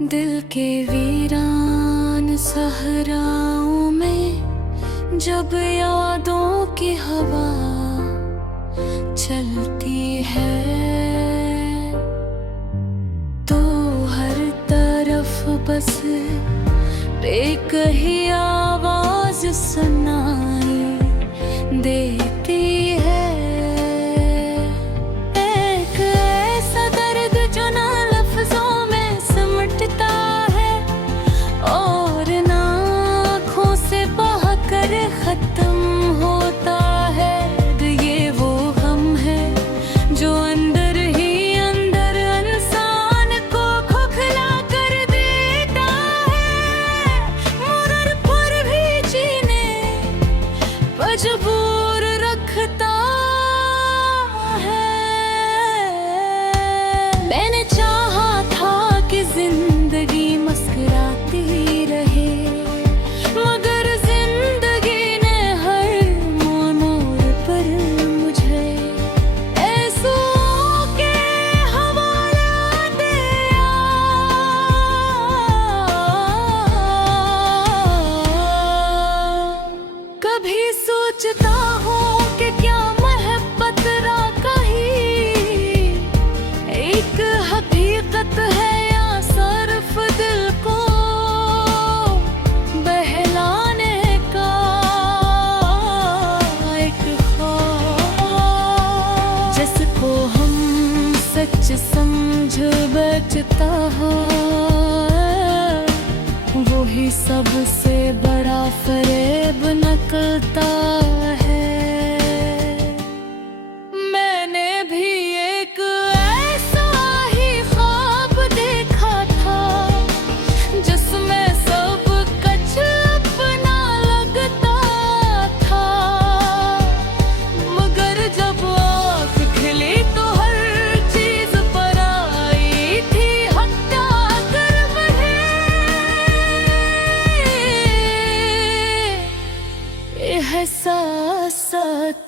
दिल के वीरान सहराओं में जब यादों की हवा चलती है तो हर तरफ बस एक ही आवाज सुनाई देती है। एक ऐसा दर्द जो ना लफ्जों में सिमटता है और ना आँखों से बहकर खत्म होता है। ये वो गम है जो अंदर ही अंदर इंसान को खोखला कर देता है, मगर फिर भी जीने मजबूर रखता है। मैंने चाहा था कि जिंदगी मुस्कुराती रहे, मगर जिंदगी ने हर मोड़ पर मुझे ऐसों के हवाला दिया। कभी सोचता हूँ कि क्या मोहब्बत कहीं एक हकीकत है या सिर्फ दिल को बहलाने का एक ख्वाब, जिसको हम सच समझ बचता है वही सबसे बड़ा फरेब निकलता है। मैंने भी एक ऐसा ही ख्वाब देखा था जिसमें सब कुछ अपना लगता था, मगर जब आँख खुली तो हर चीज पर आई थी हटा कर बढ़े। एहसासात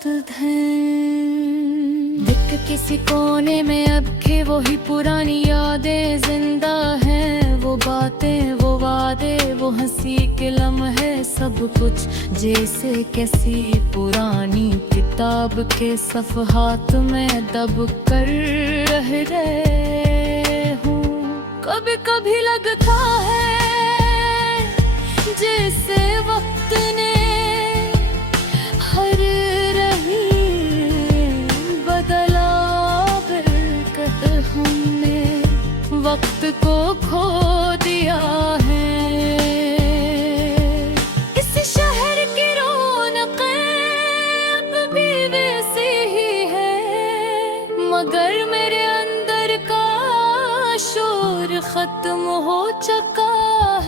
दिख किसी कोने में अब के वही पुरानी यादें जिंदा हैं। वो बातें, वो वादे, वो हंसी के लम्हे, सब कुछ जैसे किसी पुरानी किताब के सफ़हात में दब कर रह गए हूँ। कभी कभी लगता है जैसे वक्त ने हर रही बदला कर हमने वक्त को खो दिया है। इस शहर की रौनकें अब भी वैसे ही है, मगर मेरे अंदर का शोर खत्म हो चुका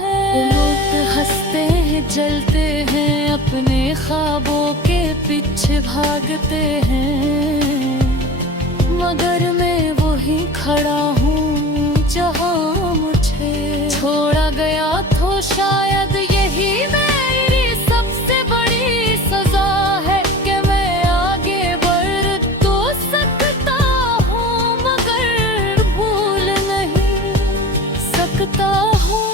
है। लोग हंसते हैं, जलते हैं, अपने ख्वाबों के पीछे भागते हैं, मगर मैं वही खड़ा हूँ जहाँ मुझे छोड़ा गया तो शायद यही मेरी सबसे बड़ी सजा है कि मैं आगे बढ़ तो सकता हूँ मगर भूल नहीं सकता हूँ,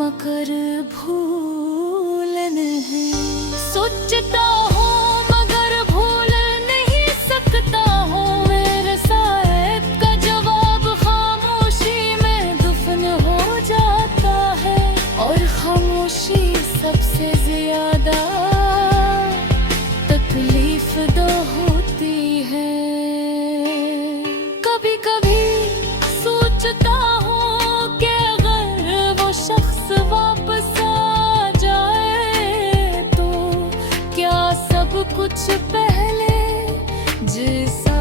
मगर भूल नहीं सोचता हूँ मगर भूल नहीं सकता हूँ। मेरे साहिब का जवाब खामोशी में दफन हो जाता है, और खामोशी सबसे ज्यादा तकलीफ दो होती है। कभी कभी सोचता हूँ कि अगर वो शख्स वापस आ जाए तो क्या सब कुछ पहले जैसा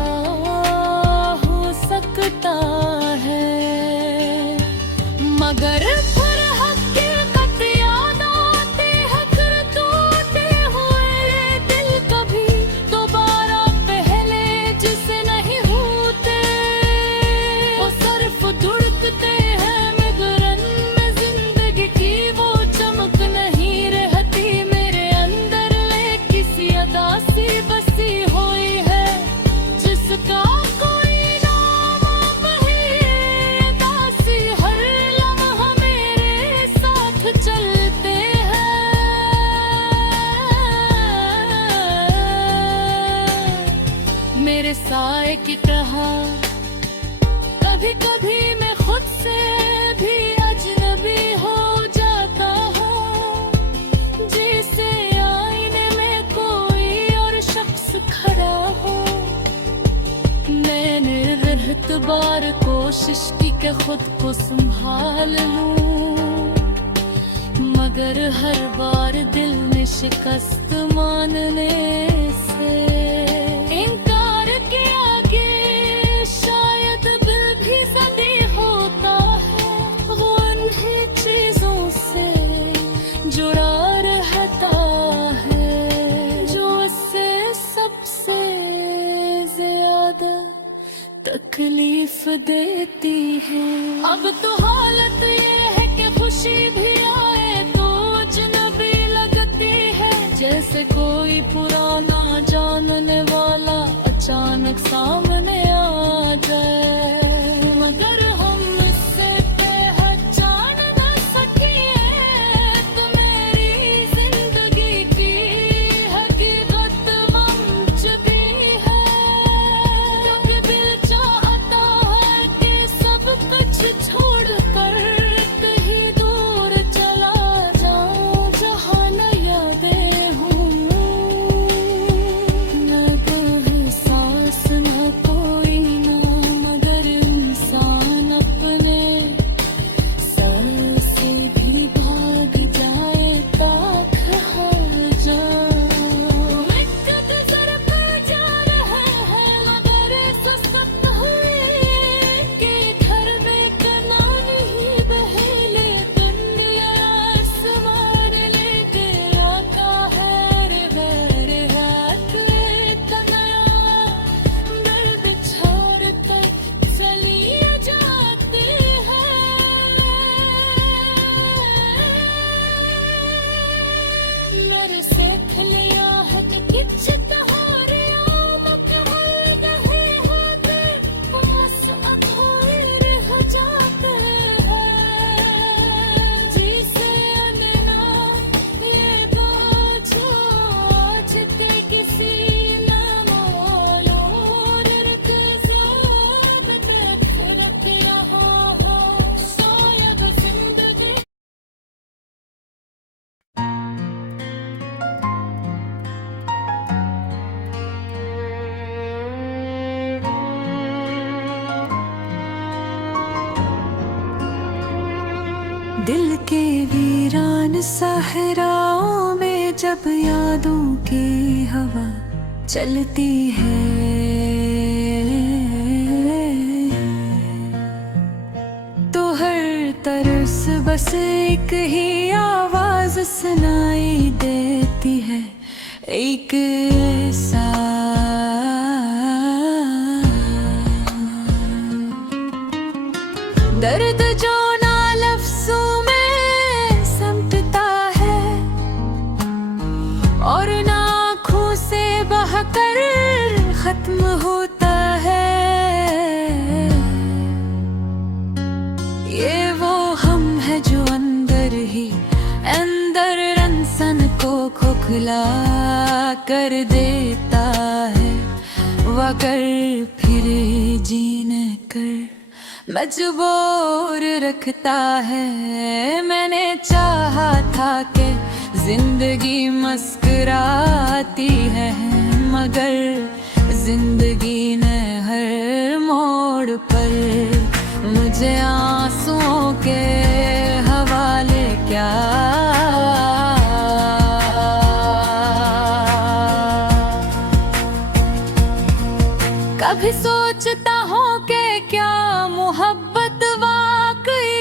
हो सकता है, मगर फिर हकीकत याद आती है बार कोशिश की कि खुद को संभाल लूं, मगर हर बार दिल ने शिकस्त मानने से इनकार किया कि शायद दिल भी ज़दी होता है। वो उन्हीं चीजों से जुड़ा रहता है जो उससे सबसे ज्यादा तकलीफ देती है। अब तो हालत ये है कि खुशी भी आए तो अजनबी लगती है, जैसे कोई पुराना जानने वाला अचानक सामने आ जाए, मगर हम इससे पहचान न सकिए तो मेरी जिंदगी की हकीकत मंच भी है। कभी दिल चाहता है कि सब कुछ छोड़कर कहीं दूर चला जाऊं, जहां न यादें हों, न कोई सांस न कोई नाम, मगर इंसान अपने सर से भी भाग जाए ताक हार जाऊं। वक्त सर पर जा रहे हैं मगर सुस्त हुए कि घर में कनानी ही बहेले दुनिया आसमान लेके आका है रे वेरे हाथ ले तनया दर्द छोड़ कर चली जाती है। मेरे सीख लिया है कि किचत हो रहा मत भूल गए होते बस अधूरे रह जाते हैं। जिसे अनना ये बाजो आज के किसी न मालूम रुक ज़ाब देख यहाँ हो शायद जिंदगी। दिल के वीरान सहराओं में जब यादों की हवा चलती है, तो हर तरस बस एक ही आवाज सुनाई देती है, एक सा दर्द जो ना लफ्जों में समटता है और ना आँखों से बहकर खत्म होता है। ये वो हम है जो अंदर ही अंदर रंसन को खोखला कर देता है, वाकर फिर जीने कर मजबूर रखता है। मैंने चाहा था कि जिंदगी मुस्कुराती है, मगर जिंदगी ने हर मोड़ पर मुझे आंसुओं के हवाले क्या कभी सोचता हूँ कि क्या मोहब्बत वाकई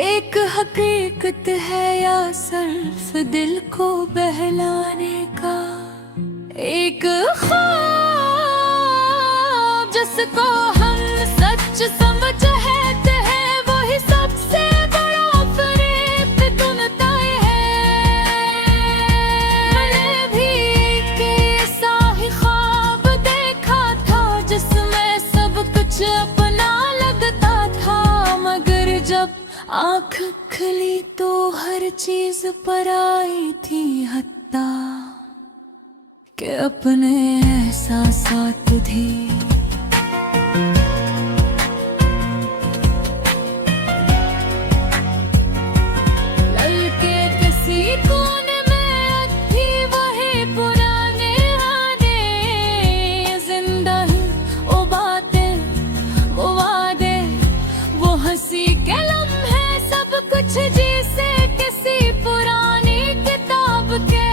एक हकीकत है या सिर्फ दिल को बहलाने का एक ख्वाब जिसको हम सच समझते हैं, वही सबसे बड़ा फरेब दुनिया है। मैंने भी एक ऐसा ही ख्वाब देखा था जिसमें सब कुछ अपना लगता था, मगर जब आँख खुली तो हर चीज पर आई थी हत्ता कि अपने एहसासात थे। ललके किसी कोने में थी वही पुराने आने, जिंदा ही वो बातें कुछ जैसे किसी पुरानी किताब के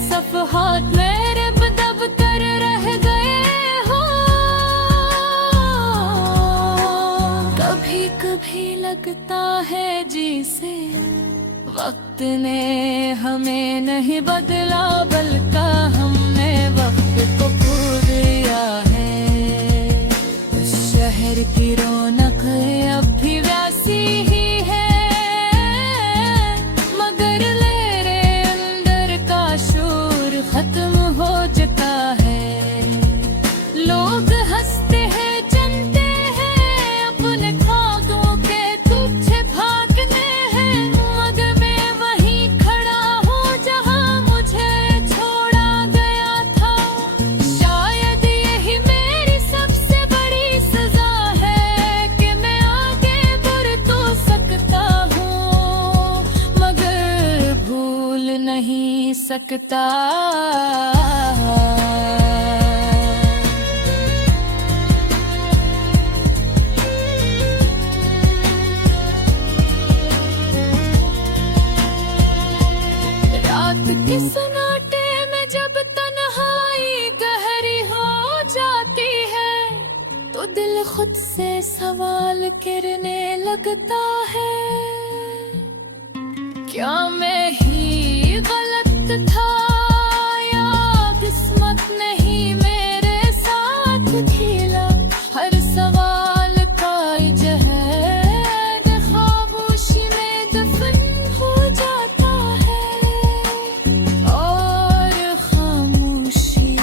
सफ़हात मेरे दब कर रह गए हो। कभी कभी लगता है जैसे वक्त ने हमें नहीं बदला, बल्कि हमने वक्त को भूल दिया है। उस शहर की रौनक अब भी वैसी ही है, मगर मेरे अंदर का शोर खत्म हो चुका है। लोग हंसते हैं, जनते हैं, अपने ख्वाबों के पीछे भागते हैं, मगर मैं वहीं खड़ा हूँ जहाँ मुझे छोड़ा गया था। शायद यही मेरी सबसे बड़ी सजा है कि मैं आगे बढ़ तो सकता हूँ, मगर भूल नहीं सकता। रात के सन्नाटे में जब तन्हाई गहरी हो जाती है, तो दिल खुद से सवाल करने लगता है, क्या मैं ही गलत था या किस्मत नहीं मेरे साथ खेला। हर सवाल का जहर खामोशी में दफन हो जाता है, और खामोशी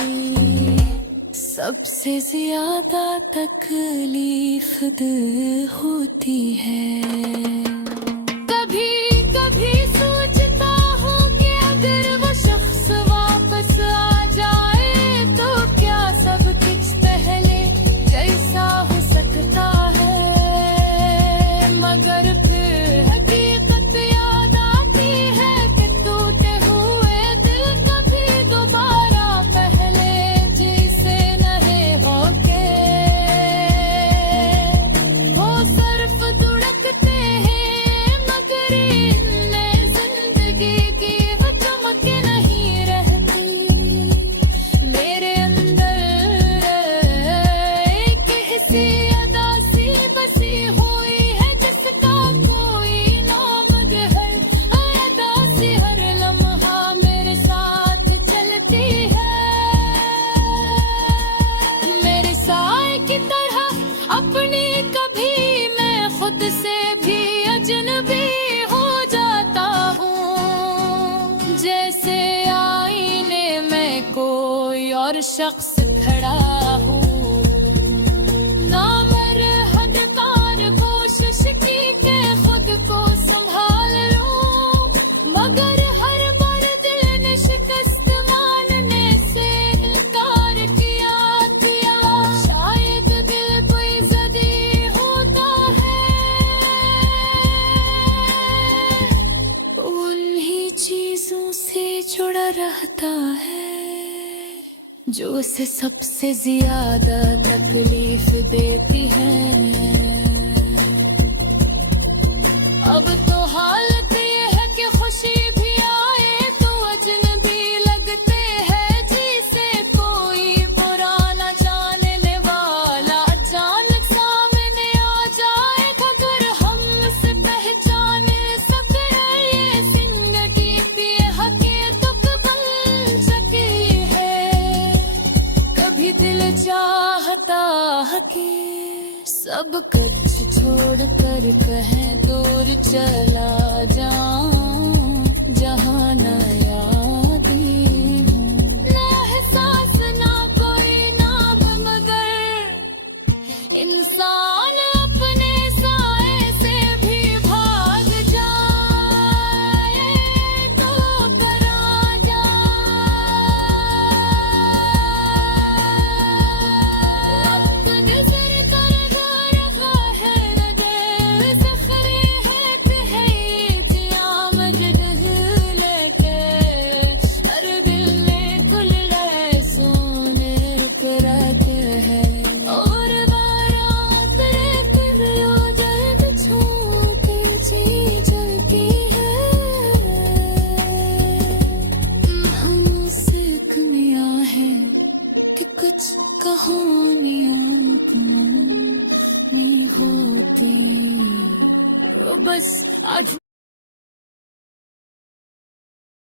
सबसे ज्यादा तकलीफ दे होती है। कभी कभी सोचता हूँ कि अगर वो शख्स वापस आ जाए तो क्या सब कुछ पहले जैसा हो सकता है, मगर फिर हकीकत याद आती है कि टूटे हुए दिल कभी दोबारा पहले जैसे नहीं होंगे। वो सिर्फ दुड़कते हैं, मगर इनमें जिंदगी की वो चमक नहीं रहती। मेरे अंदर एक ऐसी अदा सी बसी हुई है जिसका कोई नाम है। अदा सी हर लम्हा मेरे साथ चलती है, मेरे साए की तरह अपनी। कभी मैं खुद से भी अजनबी हो जाता हूँ, जैसे आईने में कोई और शख्स खड़ा हूँ। ना मरहद तार कोशिश की के खुद को संभाल लूं, मगर हर बार दिल ने शिकस्त मानने से इनकार किया। शायद दिल कोई ज़दी होता है, उन्हीं चीजों से जुड़ा रहता है जो उसे सबसे ज्यादा तकलीफ देती है। अब तो हालत ये है कि खुशी भी आए तो अजनबी लगते हैं, जिसे कोई पुराना जानने वाला अचानक सामने आ जाए। अगर हम उसे पहचाने सके, ये जिंदगी भी हकीकत बन सकी है। कभी दिल चाहता है कि सब कुछ छोड़ कर कहें दूर चला जाऊं, जहां न यादें हूं, ना एहसास ना कोई नाम, मगर इंसान अपने साए से भी भाग जाए तो परा जाए। वक्त गुजर कर रहा है न दिल सफरे है कि है ये क़यामत लेके। तो बस आज